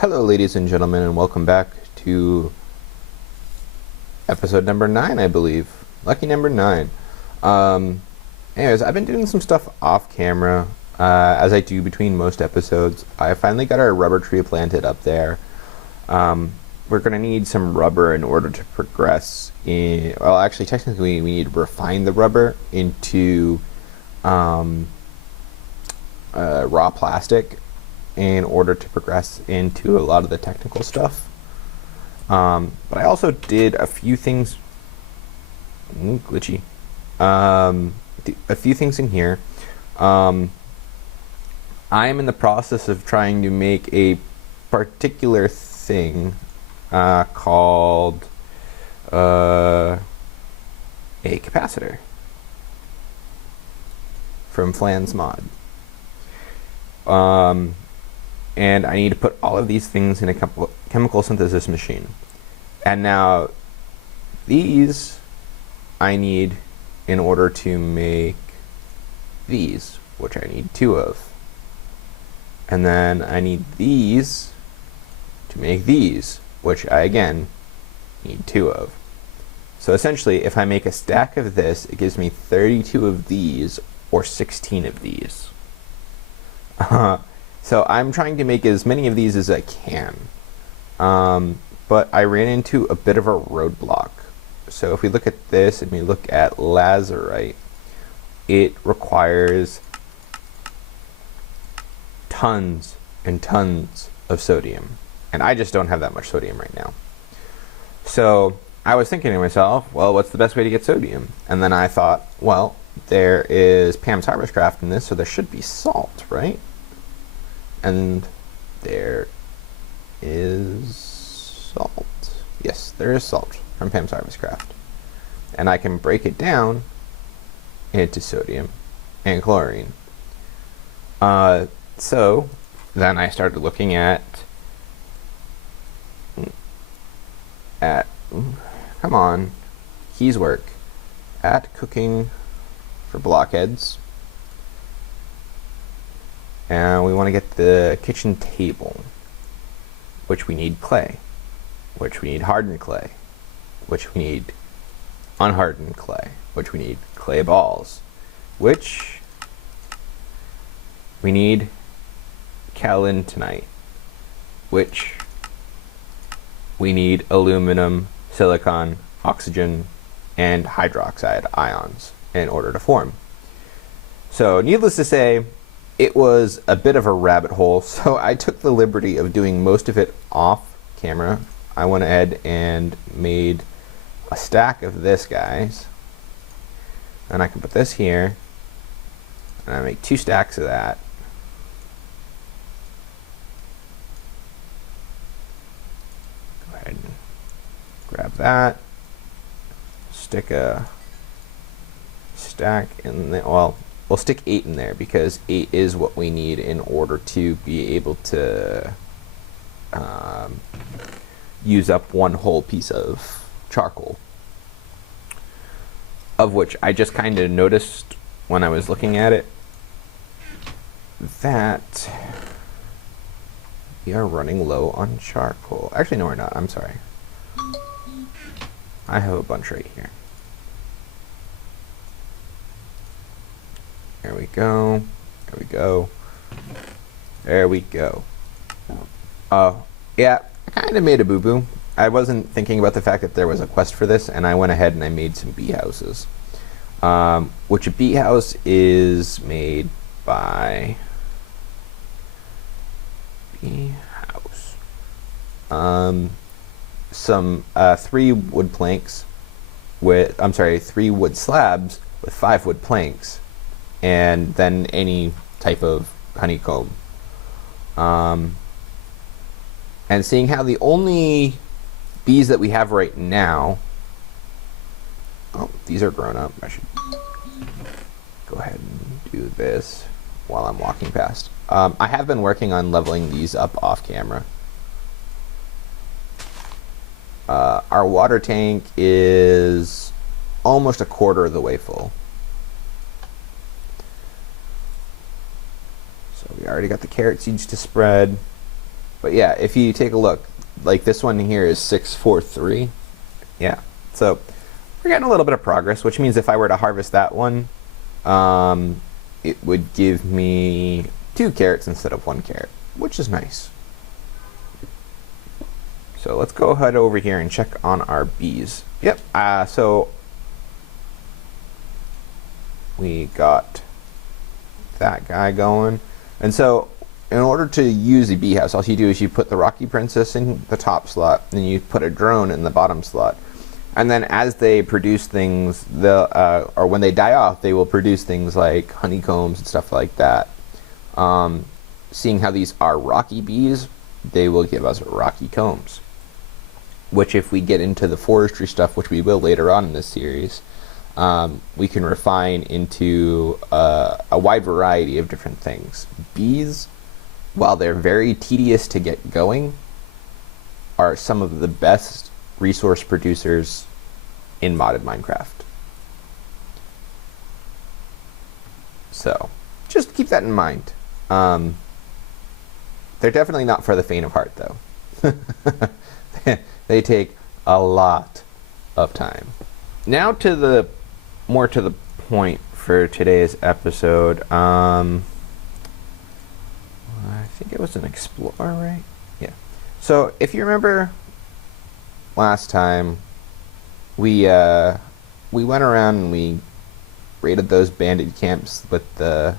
Hello, ladies and gentlemen, and welcome back to episode number 9, I believe. Lucky number 9. Anyways, I've been doing some stuff off camera, as I do between most episodes. I finally got our rubber tree planted up there. We're going to need some rubber in order to progress in... Well, actually, technically, we need to refine the rubber into raw plastic in order to progress into a lot of the technical stuff. But I also did a few things... glitchy. A few things in here. I am in the process of trying to make a particular thing called a capacitor from Flan's mod. And I need to put all of these things in a chemical synthesis machine. And now these I need in order to make these, which I need 2 of. And then I need these to make these, which I again need 2 of. So essentially, if I make a stack of this, it gives me 32 of these or 16 of these. So I'm trying to make as many of these as I can. But I ran into a bit of a roadblock. So if we look at this and we look at lazurite, it requires tons and tons of sodium. And I just don't have that much sodium right now. So I was thinking to myself, well, what's the best way to get sodium? And then I thought, well, there is Pam's Harvestcraft in this, so there should be salt, right? And there is salt. Yes, there is salt from Pam's Harvestcraft. And I can break it down into sodium and chlorine. So then I started looking at come on, keys work, at cooking for blockheads. And we want to get the kitchen table, which we need clay, which we need hardened clay, which we need unhardened clay, which we need clay balls, which we need kaolinite, which we need aluminum, silicon, oxygen, and hydroxide ions in order to form. So needless to say, it was a bit of a rabbit hole, so I took the liberty of doing most of it off camera. I went ahead and made a stack of this, guys. And I can put this here, and I make 2 stacks of that. Go ahead and grab that. Stick a stack in there. Well, we'll stick 8 in there because 8 is what we need in order to be able to use up 1 whole piece of charcoal. Of which I just kind of noticed when I was looking at it that we are running low on charcoal. Actually, no, we're not. I'm sorry. I have a bunch right here. There we go. There we go. There we go. Yeah, I kind of made a boo-boo. I wasn't thinking about the fact that there was a quest for this, and I went ahead and I made some bee houses. Which a bee house is made by... Bee house. Some 3 wood planks with... I'm sorry, 3 wood slabs with 5 wood planks. And then any type of honeycomb. And seeing how the only bees that we have right now... Oh, these are grown up. I should go ahead and do this while I'm walking past. I have been working on leveling these up off camera. Our water tank is almost a quarter of the way full. So we already got the carrot seeds to spread. But yeah, if you take a look, like this one here is 643. Yeah, so we're getting a little bit of progress, which means if I were to harvest that one, it would give me 2 carrots instead of 1 carrot, which is nice. So let's go ahead over here and check on our bees. Yep, so we got that guy going. And so in order to use a bee house, all you do is you put the Rocky Princess in the top slot, and you put a drone in the bottom slot. And then as they produce things, or when they die off, they will produce things like honeycombs and stuff like that. Seeing how these are rocky bees, they will give us rocky combs. Which if we get into the forestry stuff, which we will later on in this series, we can refine into a wide variety of different things. Bees, while they're very tedious to get going, are some of the best resource producers in modded Minecraft. So, just keep that in mind. They're definitely not for the faint of heart, though. They take a lot of time. Now to the more to the point for today's episode. I think it was an explorer, right? Yeah. So if you remember last time, we went around and we raided those bandit camps with the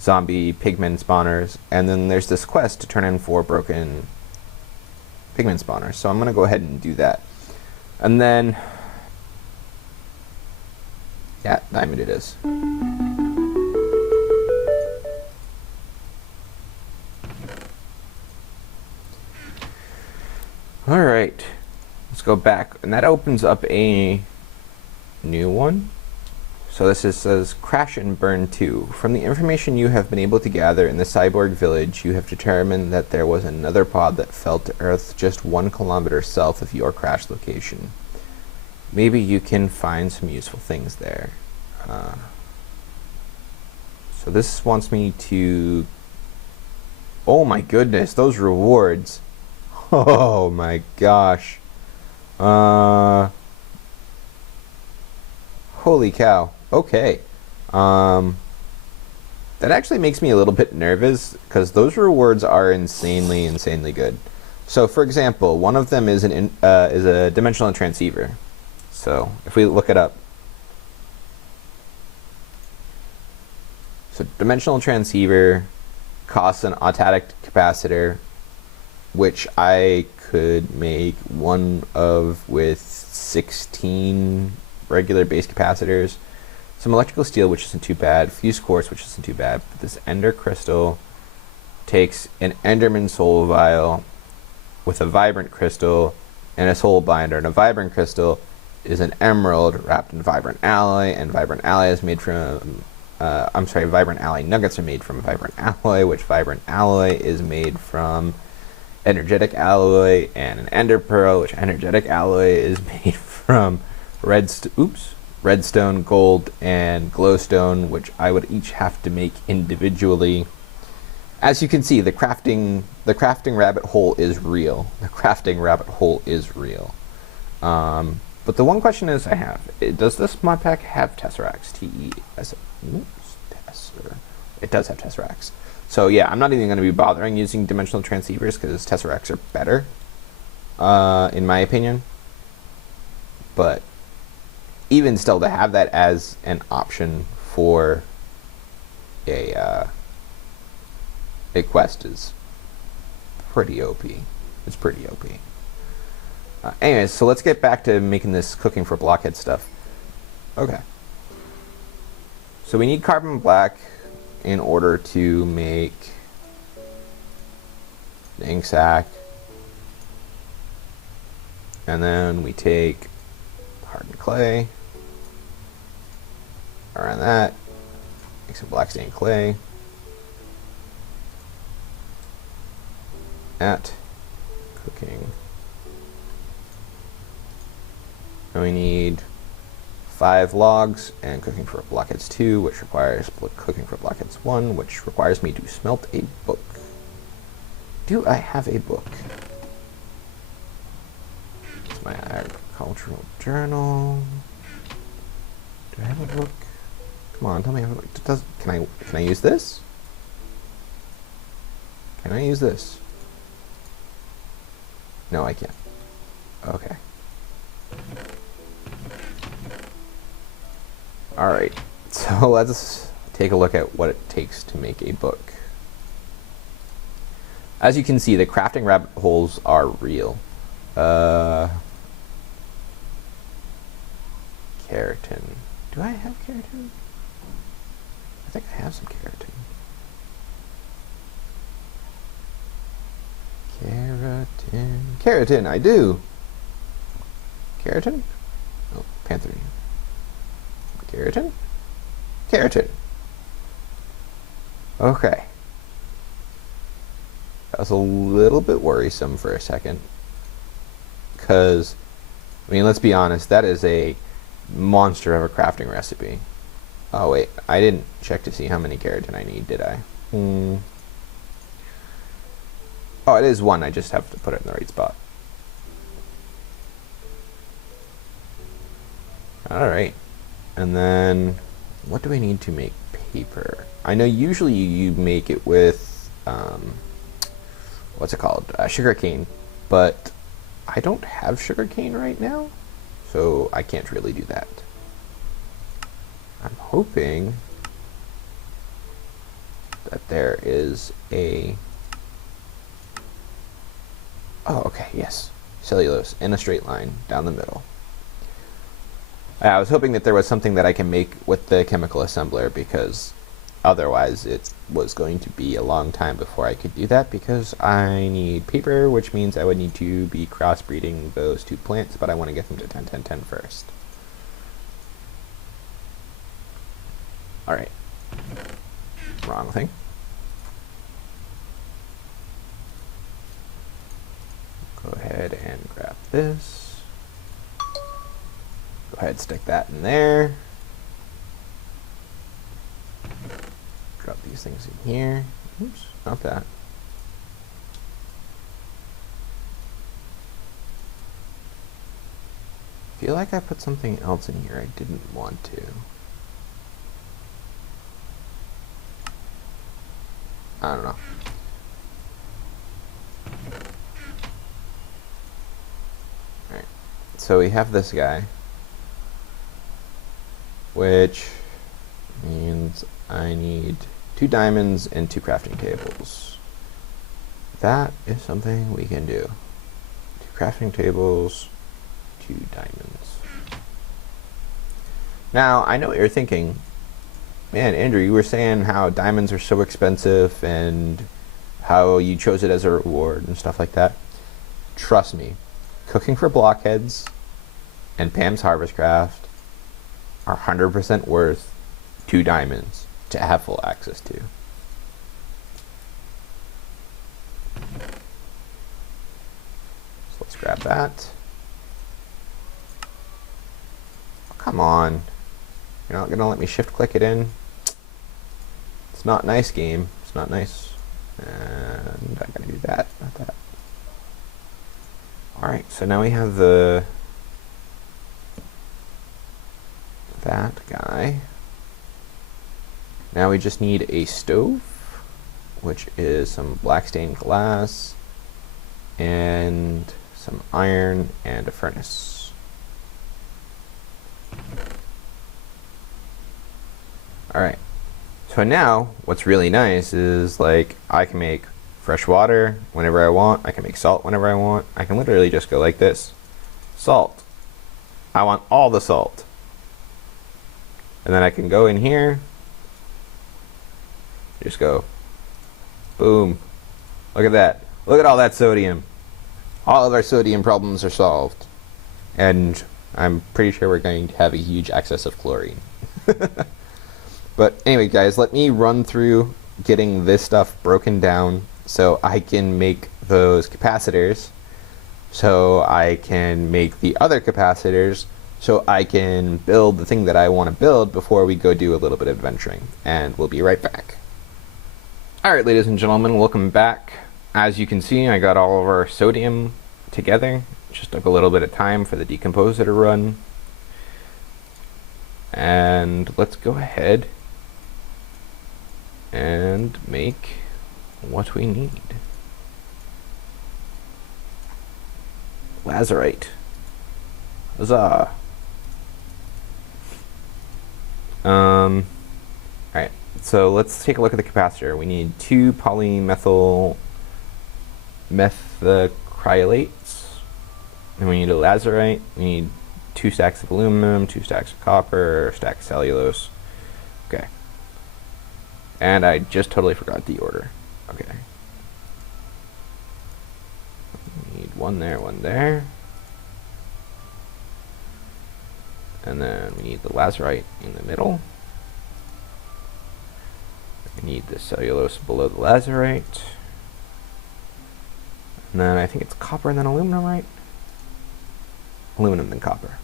zombie pigman spawners, and then there's this quest to turn in 4 broken pigman spawners. So I'm gonna go ahead and do that, and then yeah, diamond it is. All right, let's go back, and that opens up a new one. So this says Crash and Burn 2. From the information you have been able to gather in the cyborg village, you have determined that there was another pod that fell to Earth just 1 kilometer south of your crash location. Maybe you can find some useful things there. So this wants me to... Oh my goodness, those rewards. Oh my gosh. Holy cow. Okay. That actually makes me a little bit nervous, because those rewards are insanely good. So for example, one of them is a dimensional transceiver. So if we look it up. So dimensional transceiver costs an automatic capacitor, which I could make one of with 16 regular base capacitors. Some electrical steel, which isn't too bad. Fused quartz, which isn't too bad. But this ender crystal takes an enderman soul vial with a vibrant crystal and a soul binder. And a vibrant crystal is an emerald wrapped in vibrant alloy, and vibrant alloy is made from vibrant alloy nuggets are made from vibrant alloy, which vibrant alloy is made from energetic alloy, and an ender pearl, which energetic alloy is made from redstone, gold, and glowstone, which I would each have to make individually. As you can see, the crafting rabbit hole is real. The crafting rabbit hole is real. But the one question is I have, does this mod pack have tesseracts? It does have tesseracts. So yeah, I'm not even going to be bothering using dimensional transceivers, because tesseracts are better, in my opinion. But even still, to have that as an option for a quest is pretty OP. It's pretty OP. Anyways, so let's get back to making this cooking for blockhead stuff. Okay. So we need carbon black in order to make the ink sac. And then we take hardened clay. Around that, make some black stained clay. At cooking. And we need 5 logs, and cooking for blockheads 2, which requires cooking for blockheads 1, which requires me to smelt a book. Do I have a book? It's my agricultural journal. Do I have a book? Come on, tell me. Can I use this? Can I use this? No, I can't. Okay. Alright, so let's take a look at what it takes to make a book. As you can see, the crafting rabbit holes are real. Keratin. Do I have keratin? I think I have some keratin. Keratin, I do. Keratin? Oh, pantherine. Keratin? Keratin. Okay. That was a little bit worrisome for a second. Because, I mean, let's be honest, that is a monster of a crafting recipe. Oh, wait, I didn't check to see how many keratin I need, did I? Oh, it is 1, I just have to put it in the right spot. Alright. And then, what do we need to make paper? I know usually you make it with, what's it called? Sugarcane. But I don't have sugarcane right now, so I can't really do that. I'm hoping that there is a... Oh, okay, yes. Cellulose in a straight line down the middle. I was hoping that there was something that I can make with the chemical assembler, because otherwise it was going to be a long time before I could do that, because I need paper, which means I would need to be crossbreeding those two plants, but I want to get them to 10-10-10 first. Alright. Wrong thing. Go ahead and grab this. Go ahead and stick that in there. Drop these things in here. Oops, not that. I feel like I put something else in here I didn't want to. I don't know. Alright, so we have this guy, which means I need 2 diamonds and 2 crafting tables. That is something we can do. 2 crafting tables, 2 diamonds. Now, I know what you're thinking. Man, Andrew, you were saying how diamonds are so expensive and how you chose it as a reward and stuff like that. Trust me, cooking for blockheads and Pam's Harvest Craft are 100% worth 2 diamonds to have full access to. So let's grab that. Oh, come on. You're not gonna let me shift click it in? It's not nice, game. It's not nice. And I'm gonna do that, not that. Alright, so now we have that guy. Now we just need a stove, which is some black stained glass and some iron and a furnace. Alright, so now what's really nice is, like, I can make fresh water whenever I want, I can make salt whenever I want. I can literally just go like this. Salt. I want all the salt. And then I can go in here, just go, boom. Look at that. Look at all that sodium. All of our sodium problems are solved. And I'm pretty sure we're going to have a huge excess of chlorine. But anyway, guys, let me run through getting this stuff broken down so I can make those capacitors, so I can make the other capacitors, so I can build the thing that I want to build before we go do a little bit of adventuring. And we'll be right back. Alright, ladies and gentlemen, welcome back. as you can see, I got all of our sodium together. Just took a little bit of time for the decomposer to run. And let's go ahead and make what we need. Lazurite. Huzzah. Alright, so let's take a look at the capacitor. We need 2 polymethyl methacrylates. And we need a lazurite. We need 2 stacks of aluminum, 2 stacks of copper, a stack of cellulose. Okay. And I just totally forgot the order. Okay. We need 1 there, 1 there. And then we need the lazurite in the middle. We need the cellulose below the lazurite. And then I think it's copper and then aluminum, right? Aluminum then copper.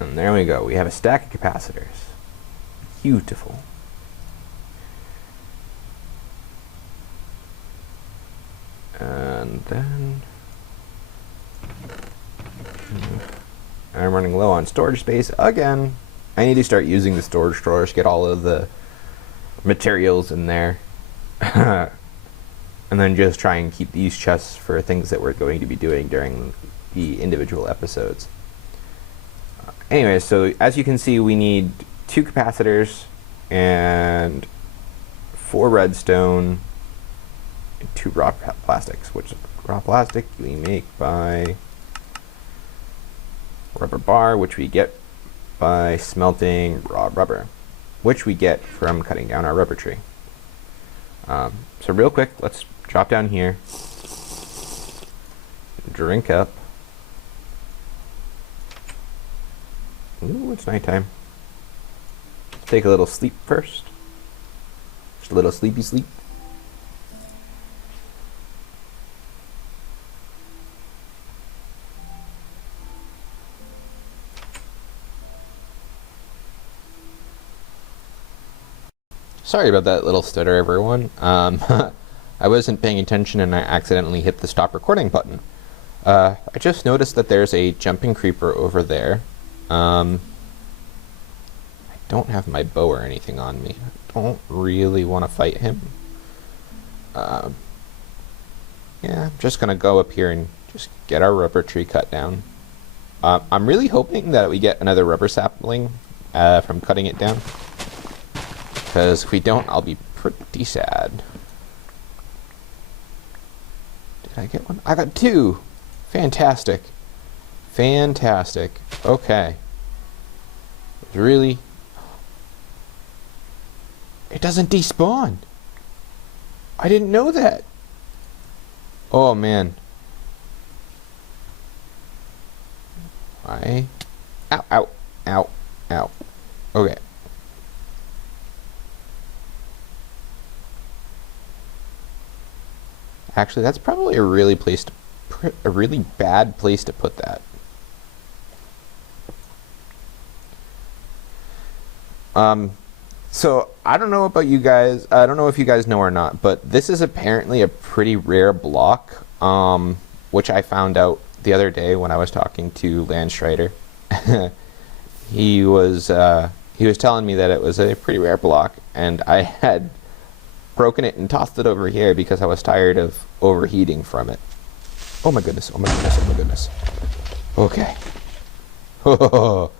And there we go. We have a stack of capacitors. Beautiful. And then I'm running low on storage space again. I need to start using the storage drawers, get all of the materials in there. And then just try and keep these chests for things that we're going to be doing during the individual episodes. Anyway, so as you can see, we need 2 capacitors and 4 redstone and 2 raw plastics, which raw plastic we make by rubber bar, which we get by smelting raw rubber, which we get from cutting down our rubber tree. So real quick, let's drop down here, drink up. Ooh, it's nighttime. Let's take a little sleep first. Just a little sleepy sleep. Sorry about that little stutter, everyone. I wasn't paying attention and I accidentally hit the stop recording button. I just noticed that there's a jumping creeper over there. I don't have my bow or anything on me. I don't really want to fight him. Yeah, I'm just gonna go up here and just get our rubber tree cut down. I'm really hoping that we get another rubber sapling from cutting it down. Because if we don't, I'll be pretty sad. Did I get one? I got 2! Fantastic. Fantastic. Okay. Really? It doesn't despawn! I didn't know that! Oh man. Why? Ow, ow, ow, ow. Okay. Actually, that's probably a really bad place to put that. So I don't know about you guys. I don't know if you guys know or not, but this is apparently a pretty rare block, which I found out the other day when I was talking to Landstrider. He was telling me that it was a pretty rare block, and I had broken it and tossed it over here because I was tired of overheating from it. Oh my goodness, oh my goodness, oh my goodness. Okay. Oh,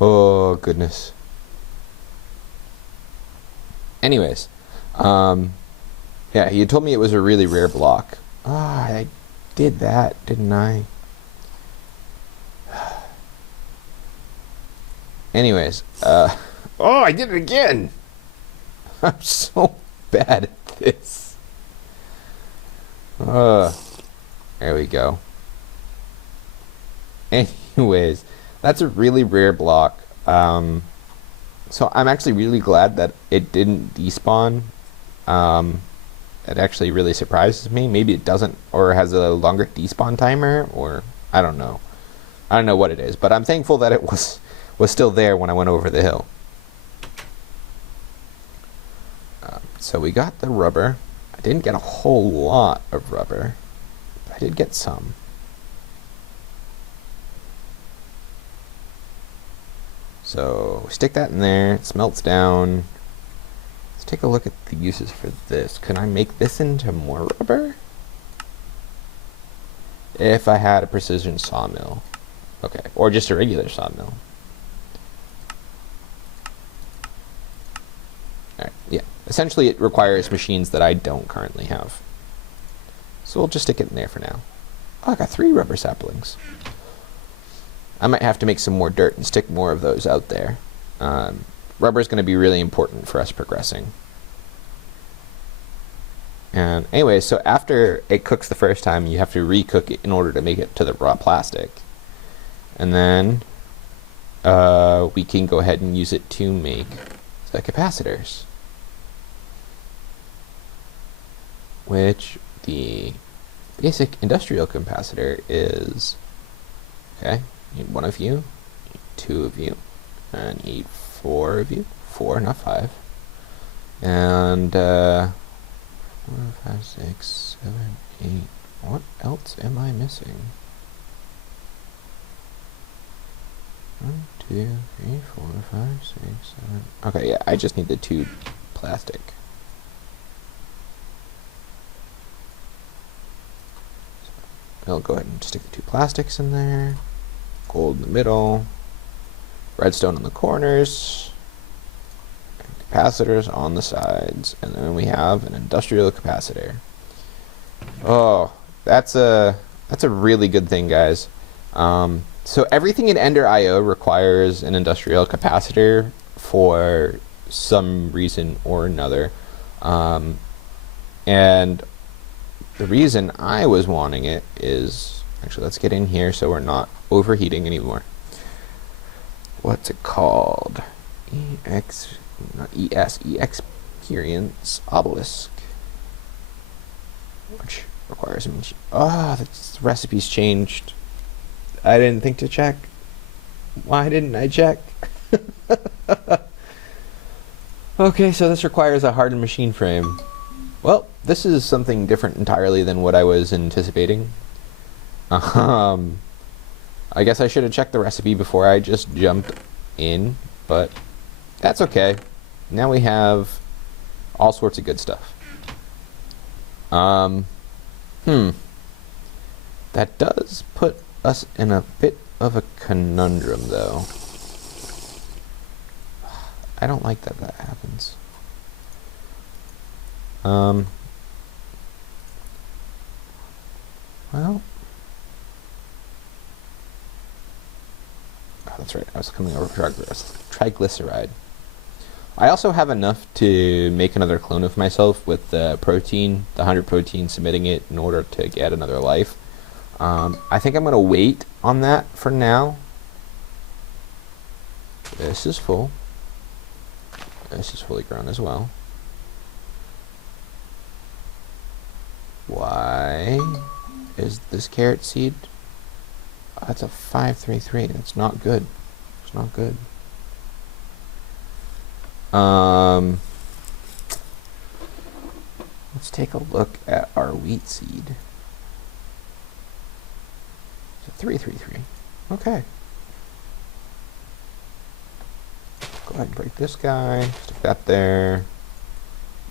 oh goodness. Anyways, yeah, he had told me it was a really rare block. Ah, I did that, didn't I? Anyways, oh, I did it again! I'm so bad at this. There we go. Anyways, that's a really rare block. So I'm actually really glad that it didn't despawn. It actually really surprises me. Maybe it doesn't, or has a longer despawn timer, or I don't know. I don't know what it is, but I'm thankful that it was still there when I went over the hill. So we got the rubber. I didn't get a whole lot of rubber, but I did get some. So stick that in there, it smelts down. Let's take a look at the uses for this. Can I make this into more rubber? If I had a precision sawmill. Okay, or just a regular sawmill. Alright, yeah. Essentially it requires machines that I don't currently have. So we'll just stick it in there for now. Oh, I got 3 rubber saplings. I might have to make some more dirt and stick more of those out there. Rubber is going to be really important for us progressing. And anyway, so after it cooks the first time, you have to recook it in order to make it to the raw plastic. And then we can go ahead and use it to make the capacitors. Which the basic industrial capacitor is, okay, you need 1 of you, you need 2 of you, and you need 4 of you. 4, not 5. And 4, 5, 6, 7, 8. What else am I missing? 1, 2, 3, 4, 5, 6, 7. Okay, yeah, I just need the 2 plastic. So I'll go ahead and stick the 2 plastics in there. Gold in the middle, redstone on the corners, and capacitors on the sides, and then we have an industrial capacitor. Oh, that's a really good thing, guys. So everything in Ender IO requires an industrial capacitor for some reason or another, and the reason I was wanting it is, actually, let's get in here so we're not overheating anymore. What's it called? Experience obelisk, which requires the recipe's changed. I didn't think to check. Why didn't I check? Okay, so this requires a hardened machine frame. Well, this is something different entirely than what I was anticipating. I guess I should have checked the recipe before I just jumped in, but that's okay. Now we have all sorts of good stuff. That does put us in a bit of a conundrum, though. I don't like that happens. Well, that's right, I was coming over triglyceride. I also have enough to make another clone of myself with the protein, the 100 protein, submitting it in order to get another life. I think I'm going to wait on that for now. This is full. This is fully grown as well. Why is this carrot seed? Oh, that's a 533. That's not good. It's not good. Let's take a look at our wheat seed. It's a 333. Okay. Go ahead and break this guy. Stick that there.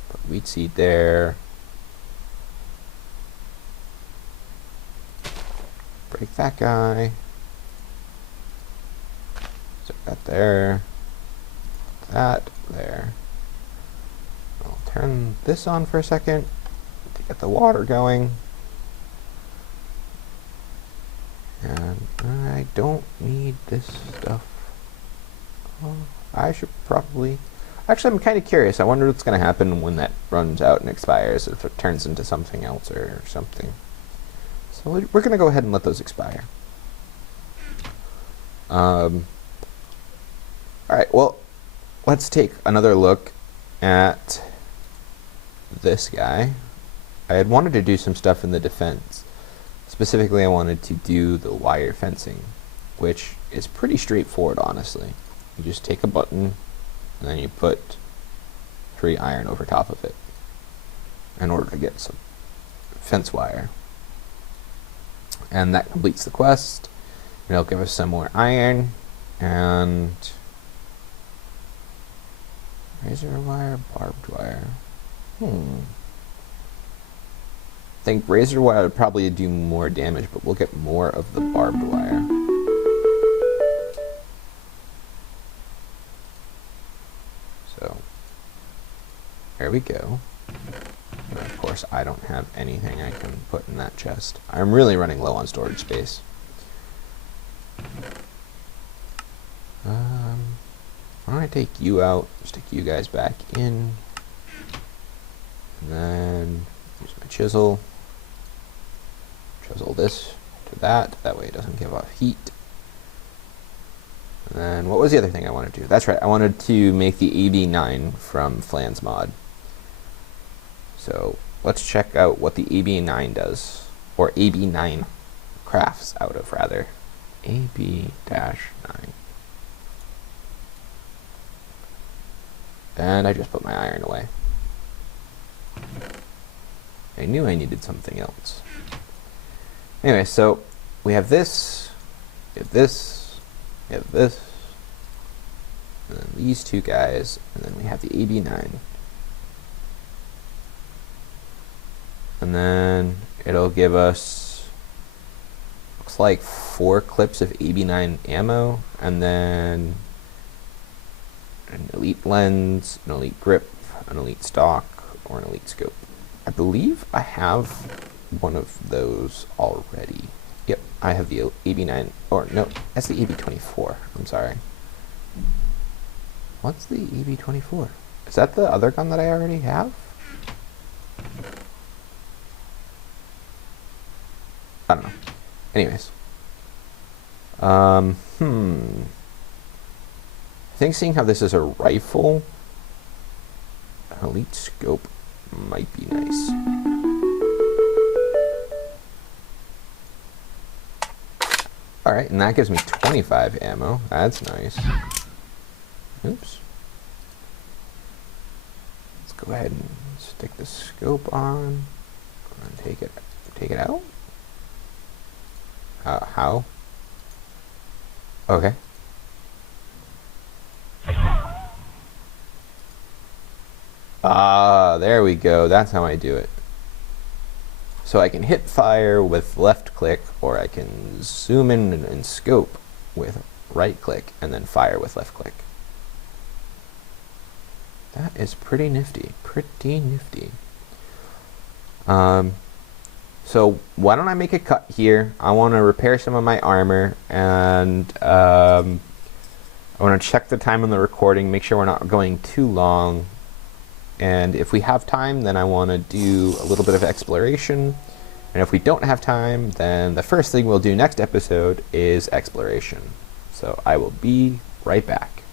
Put wheat seed there. Break that guy. Stick that there. That there. I'll turn this on for a second to get the water going. And I don't need this stuff. Oh, I should probably... Actually, I'm kind of curious. I wonder what's going to happen when that runs out and expires, if it turns into something else or something. So we're going to go ahead and let those expire. Alright, well, let's take another look at this guy. I had wanted to do some stuff in the defense. Specifically, I wanted to do the wire fencing. which is pretty straightforward, honestly. You just take a button, and then you put 3 iron over top of it in order to get some fence wire. And that completes the quest. It'll give us some more iron, and razor wire, barbed wire. I think razor wire would probably do more damage, but we'll get more of the barbed wire. So, there we go. And of course, I don't have anything I can put in that chest. I'm really running low on storage space. Why don't I take you out, stick you guys back in, and then use my chisel this to that way it doesn't give off heat. And then what was the other thing I wanted to do? That's right, I wanted to make the AB9 from Flan's mod. So let's check out what the AB9 does, or AB9 crafts out of, rather. AB-9. And I just put my iron away. I knew I needed something else. Anyway, so we have this, we have this, we have this, and then these two guys, and then we have the AB9. And then it'll give us, looks like 4 clips of AB9 ammo, and then an elite lens, an elite grip, an elite stock, or an elite scope. I believe I have one of those already. Yep, I have the AB9, or no, that's the AB24, I'm sorry. What's the AB24? Is that the other gun that I already have? I don't know. Anyways. I think seeing how this is a rifle, an elite scope might be nice. Alright, and that gives me 25 ammo. That's nice. Oops. Let's go ahead and stick the scope on and take it out. How? Okay. Ah, there we go. That's how I do it. So I can hit fire with left click, or I can zoom in and scope with right click, and then fire with left click. That is pretty nifty. Pretty nifty. So why don't I make a cut here? I want to repair some of my armor, and I want to check the time on the recording, make sure we're not going too long. And if we have time, then I want to do a little bit of exploration. And if we don't have time, then the first thing we'll do next episode is exploration. So I will be right back.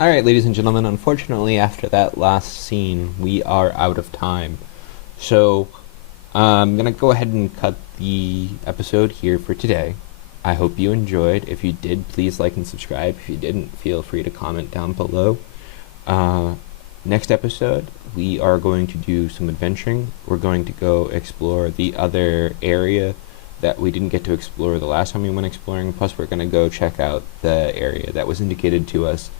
Alright, ladies and gentlemen, unfortunately after that last scene, we are out of time. So I'm going to go ahead and cut the episode here for today. I hope you enjoyed. If you did, please like and subscribe. If you didn't, feel free to comment down below. Next episode, we are going to do some adventuring. We're going to go explore the other area that we didn't get to explore the last time we went exploring. Plus, we're going to go check out the area that was indicated to us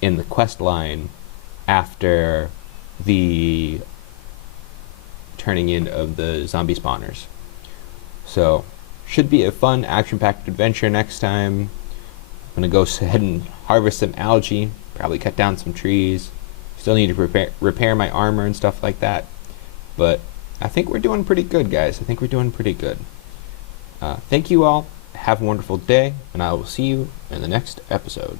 in the quest line after the turning in of the zombie spawners. So, should be a fun, action-packed adventure next time. I'm going to go ahead and harvest some algae, probably cut down some trees. Still need to repair my armor and stuff like that. But I think we're doing pretty good, guys. I think we're doing pretty good. Thank you all. Have a wonderful day, and I will see you in the next episode.